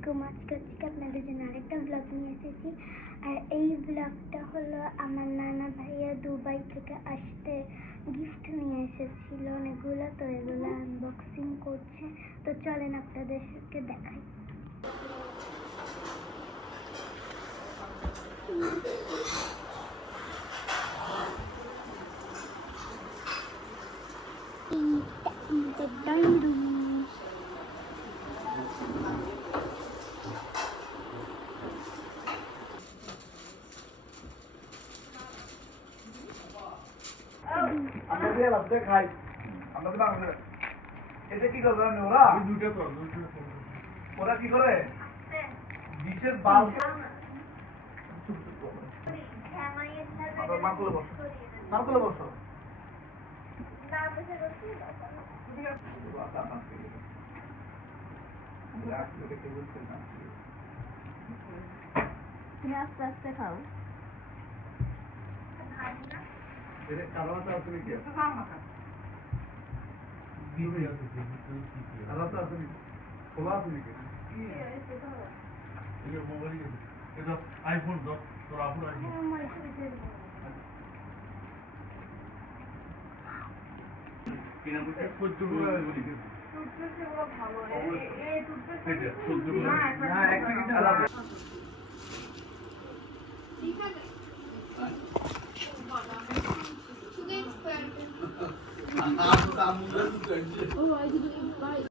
আলাইকুম। আজকে আপনাদের জন্য আরেকটা ব্লগ নিয়ে এসেছি। আর এই ব্লগটা হলো আমার নানা ভাইয়া দুবাই থেকে আসতে গিফট নিয়ে এসেছিল অনেকগুলো, তো এগুলো আনবক্সিং করছে। তো চলেন আপনাদেরকে দেখাই। খাই এটা কি করবে ওরা ওরা কি করে ডিশের বাল নারকলে বসো তুমি আস্তে আস্তে খাও। কালো মাথা আছে নাকি আলাদা আছে নাকি খোলা আছে নাকি এটা আইফোন তোর আপুর আইফোন কিনা বুঝে 14 বলি ভালো এই টুথপেস্ট না এক সেকেন্ড আলাদা ঠিক আছে Oh, I didn't invite.